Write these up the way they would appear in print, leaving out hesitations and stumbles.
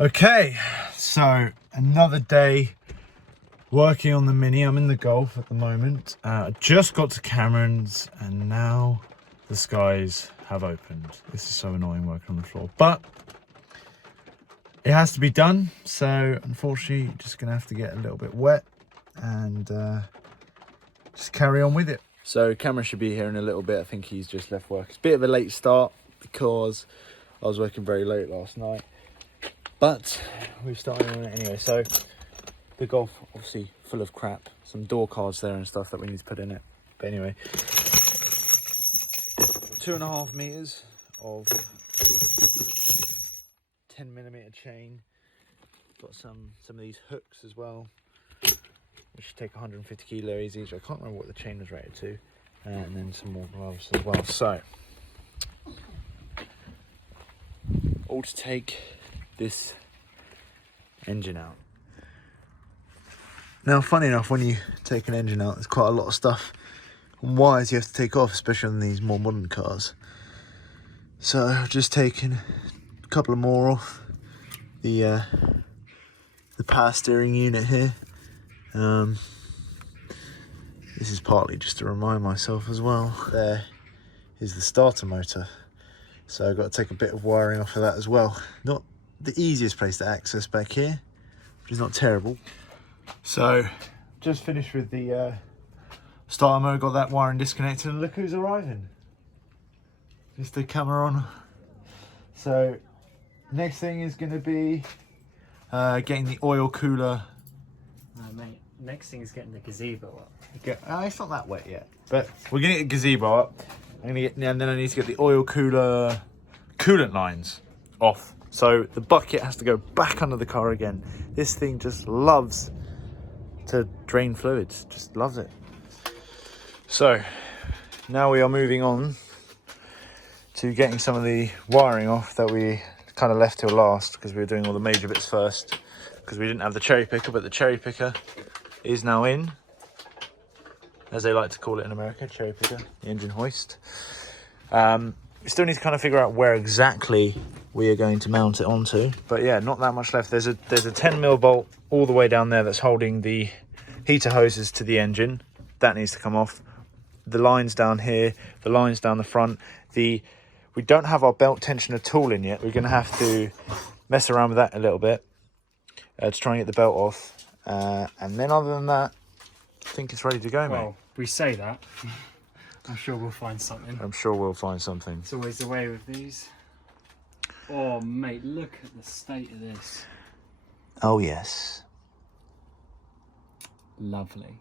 Okay, so another day working on the Mini. I'm in the Golf at the moment. I just got to Cameron's and now the skies have opened. This is so annoying working on the floor, but it has to be done. So unfortunately, just gonna have to get a little bit wet and just carry on with it. So Cameron should be here in a little bit. I think he's just left work. It's a bit of a late start because I was working very late last night. But we've started on it anyway. So the Golf, obviously full of crap. Some door cards there and stuff that we need to put in it. But anyway, 2.5 meters of 10mm chain. Got some of these hooks as well, which should take 150 kilos each. I can't remember what the chain was rated to. And then some more gloves as well. So, all to take this engine out. Now, funny enough, when you take an engine out, there's quite a lot of stuff and wires you have to take off, especially on these more modern cars. So I've just taken a couple of more off the power steering unit here. This is partly just to remind myself as well. There is the starter motor. So I've got to take a bit of wiring off of that as well. Not the easiest place to access back here, which is not terrible. So just finished with the starter motor, got that wiring disconnected, and look who's arriving. Mr. Cameron. So next thing is going to be getting the oil cooler. Mate, next thing is getting the gazebo up. It's not that wet yet, but we're going to get the gazebo up. And then I need to get the oil cooler coolant lines off. So the bucket has to go back under the car again. This thing just loves to drain fluids, just loves it. So now we are moving on to getting some of the wiring off that we kind of left till last, because we were doing all the major bits first because we didn't have the cherry picker. But the cherry picker is now in, as they like to call it in America, cherry picker, the engine hoist. We still need to kind of figure out where exactly we are going to mount it onto, but yeah, not that much left. There's a 10mm bolt all the way down there that's holding the heater hoses to the engine. That needs to come off. The lines down here, the lines down the front. We don't have our belt tensioner tool in yet. We're going to have to mess around with that a little bit to try and get the belt off. And then other than that, I think it's ready to go, mate. Well, we say that. I'm sure we'll find something. I'm sure we'll find something. It's always the way with these. Oh, mate, look at the state of this. Oh, yes. Lovely.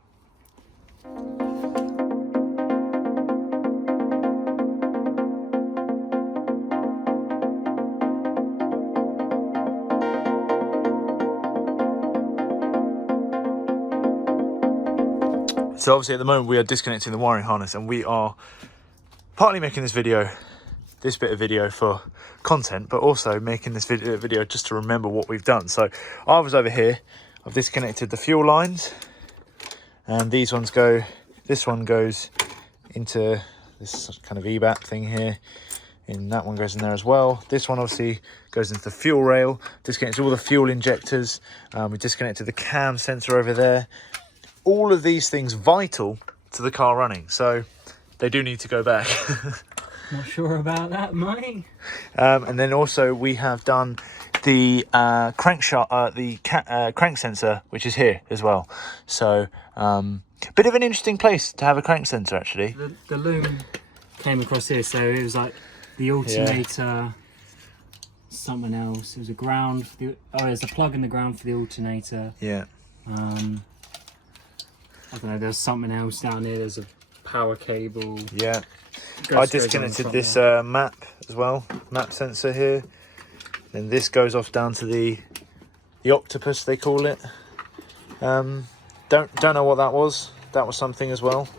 So obviously at the moment we are disconnecting the wiring harness, and we are partly making this bit of video for content, but also making this video just to remember what we've done. So I was over here, I've disconnected the fuel lines, and these ones go, this one goes into this kind of EBAP thing here, and that one goes in there as well. This one obviously goes into the fuel rail, disconnected all the fuel injectors, we disconnected the cam sensor over there. All of these things vital to the car running, so they do need to go back. Not sure about that, mate. And then also we have done the crank sensor, which is here as well. So bit of an interesting place to have a crank sensor, actually. The loom came across here, so it was like the alternator, something else. It was a ground. There's a plug in the ground for the alternator. Yeah. I don't know, there's something else down here. There's a power cable. Yeah. I disconnected this map as well, map sensor here. Then this goes off down to the octopus, they call it. Don't know what that was. That was something as well.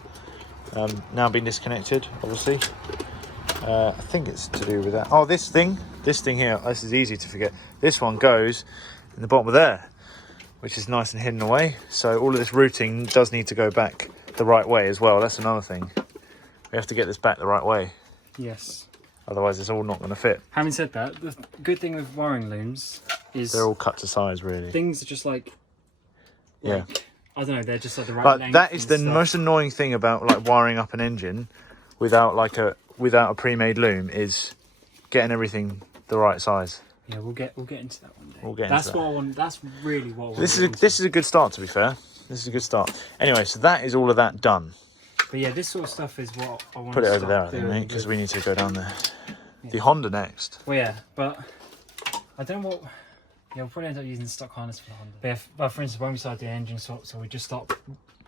Now being disconnected, obviously. I think it's to do with that. Oh, this thing here, this is easy to forget. This one goes in the bottom of there, which is nice and hidden away. So all of this routing does need to go back the right way as well. That's another thing. We have to get this back the right way. Yes. Otherwise it's all not going to fit. Having said that, the good thing with wiring looms is They're all cut to size, really. things are just like I don't know, they're just like the right But length. that is the and stuff. most annoying thing about like wiring up an engine without a pre-made loom is getting everything the right size. Yeah, we'll get into that one day. We'll get That's into what I want. That's really what I want. This is a good start, to be fair. This is a good start. Anyway, so that is all of that done. But yeah, this sort of stuff is what I want Put it to over there, I start think, doing mate, because with- we need to go down there. Yeah. The Honda next. Well, yeah, but I don't know what. Yeah, we'll probably end up using the stock harness for the Honda. But, but for instance, when we started the engine swap, so we just start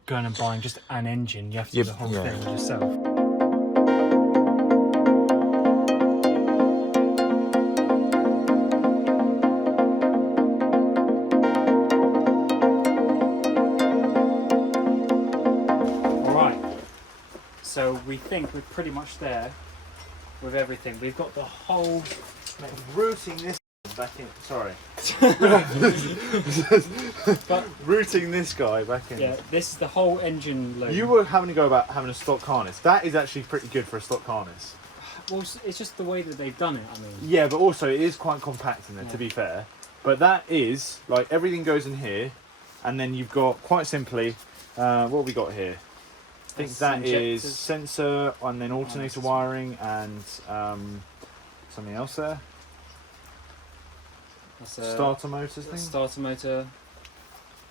going and buying just an engine. You have to do the whole thing with yourself. So we think we're pretty much there with everything. We've got the whole... Routing this back in. Sorry. But routing this guy back in. yeah, this is the whole engine load. You were having to go about having a stock harness. That is actually pretty good for a stock harness. Well, it's just the way that they've done it, I mean. Yeah, but also it is quite compact in there, to be fair. But that is, like, everything goes in here, and then you've got, quite simply, what have we got here? I think that is sensor, and then alternator wiring, and something else there. That's Starter motors thing. Starter motor.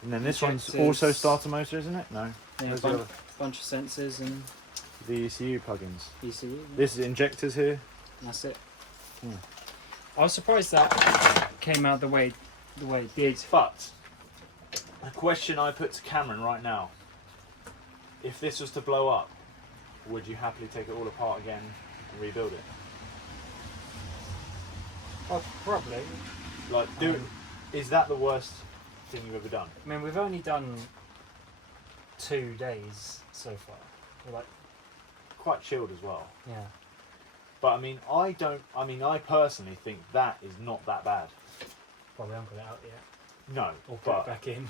And then this one's injectors. also starter motor, isn't it? No. Yeah, Where's the other? bunch of sensors and The ECU plugins. ECU. Yeah. This is injectors here. That's it. Yeah. I was surprised that came out the way it did. But a question I put to Cameron right now: if this was to blow up, would you happily take it all apart again and rebuild it? Oh, probably. Like, is that the worst thing you've ever done? I mean, we've only done 2 days so far. We're like, Quite chilled as well. yeah. But I personally think that is not that bad. Probably haven't got it out yet. No, Or put but it back in.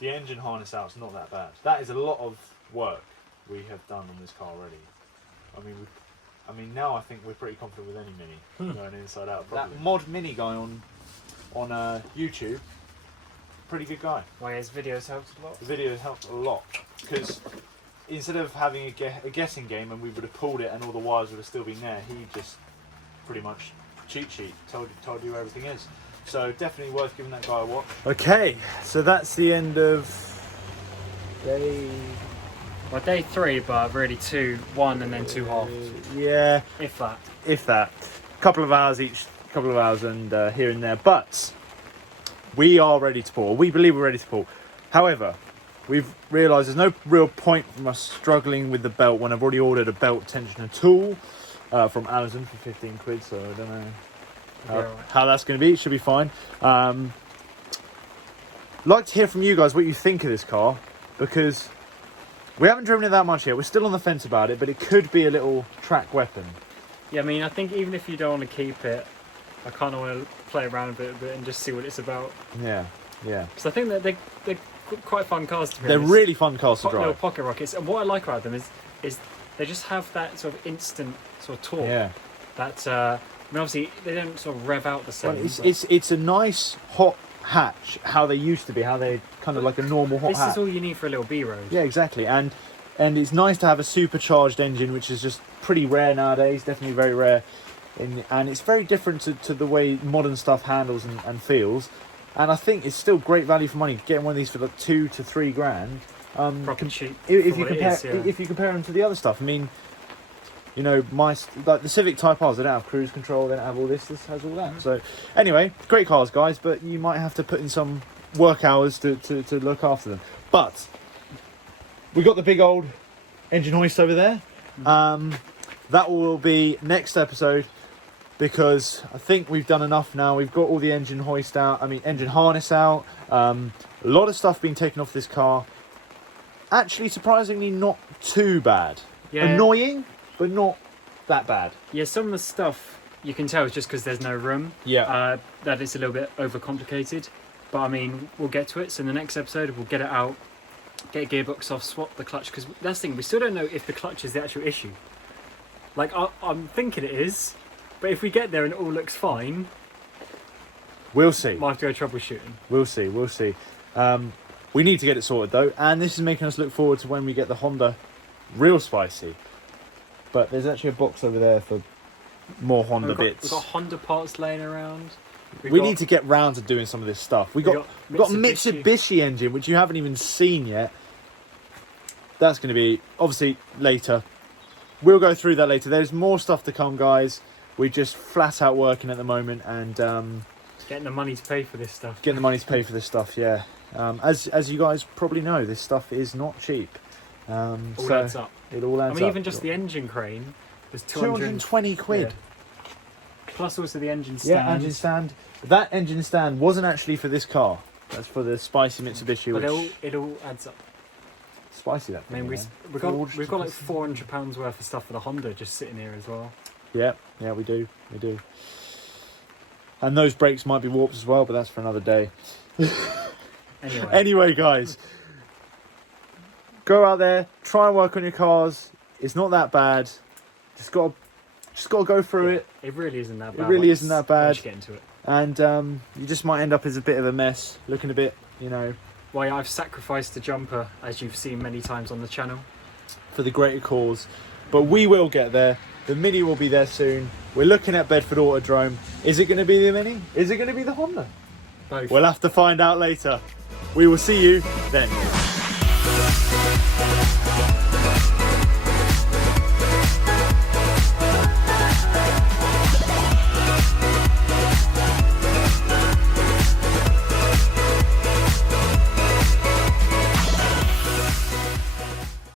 the engine harness out's not that bad. That is a lot of work we have done on this car already. I mean, now I think we're pretty confident with any Mini going inside out. That mod Mini guy on YouTube, pretty good guy. Well, his videos helped a lot. The video helped a lot because instead of having a guessing game and we would have pulled it and all the wires would have still been there, he just pretty much cheat sheet told you where everything is. So definitely worth giving that guy a watch. Okay, so that's the end of day. Well, day 3, but really 2, 1 and then 2 half. Yeah, If that. if that. Couple of hours each, couple of hours and here and there. But we are ready to pull. We believe we're ready to pull. However, we've realised there's no real point from us struggling with the belt when I've already ordered a belt tensioner tool from Amazon for 15 quid. So I don't know how that's going to be. It should be fine. Like to hear from you guys what you think of this car, because we haven't driven it that much yet. We're still on the fence about it, but it could be a little track weapon. Yeah, I mean, I think even if you don't want to keep it, I kind of want to play around a bit and just see what it's about. Yeah, yeah. Because I think that they're quite fun cars to be They're honest. really fun cars to Little drive. pocket rockets. And what I like about them is they just have that sort of instant sort of torque. Yeah. That I mean, obviously they don't sort of rev out the same. Well, it's a nice hot hatch, how they used to be, how they kind of like a normal hot this hatch. is all you need for a little B road. Yeah, exactly. And it's nice to have a supercharged engine, which is just pretty rare nowadays, definitely very rare. And it's very different to the way modern stuff handles and feels. And I think it's still great value for money. Getting one of these for like 2 to 3 grand. Proper cheap. If for you what it compare, is, yeah. if you compare them to the other stuff, I mean, you know, like the Civic Type R's, they don't have cruise control, they don't have all this. This has all that. Mm-hmm. So anyway, great cars, guys, but you might have to put in some work hours to look after them. But we got the big old engine hoist over there. That will be next episode, because I think we've done enough now. We've got all the engine hoist out, engine harness out. A lot of stuff being taken off this car. Actually, surprisingly, not too bad. Yeah. Annoying, but not that bad. Yeah, some of the stuff you can tell is just because there's no room. Yeah. That it's a little bit overcomplicated. But I mean, we'll get to it. So in the next episode, we'll get it out, get a gearbox off, swap the clutch. Because that's the thing, we still don't know if the clutch is the actual issue. Like, I'm thinking it is. But if we get there and it all looks fine, We'll see. Might have to go troubleshooting. We'll see. We'll see. We need to get it sorted though, and this is making us look forward to when we get the Honda real spicy. But there's actually a box over there for more Honda bits. We've got Honda parts laying around. We need to get round to doing some of this stuff. We've got a Mitsubishi engine, which you haven't even seen yet. That's going to be, obviously, later. We'll go through that later. There's more stuff to come, guys. We're just flat out working at the moment and... getting the money to pay for this stuff. Getting the money to pay for this stuff, yeah. As you guys probably know, this stuff is not cheap. All adds up. It all adds up. I mean, even just the engine crane was 220 quid. Yeah. Plus also the engine stand. Yeah, engine stand. That engine stand wasn't actually for this car. That's for the spicy Mitsubishi. But which... it all adds up. Spicy that thing. I mean, we've got like £400 worth of stuff for the Honda just sitting here as well. Yeah, we do. And those brakes might be warped as well, but that's for another day. Anyway, guys, go out there, try and work on your cars. It's not that bad. Just got to go through it. It really isn't that bad. It really isn't that bad. Once you get into it. And you just might end up as a bit of a mess, looking a bit, you know. Why I've sacrificed the jumper, as you've seen many times on the channel, for the greater cause. But we will get there. The Mini will be there soon. We're looking at Bedford Autodrome. Is it going to be the Mini? Is it going to be the Honda? Both. We'll have to find out later. We will see you then.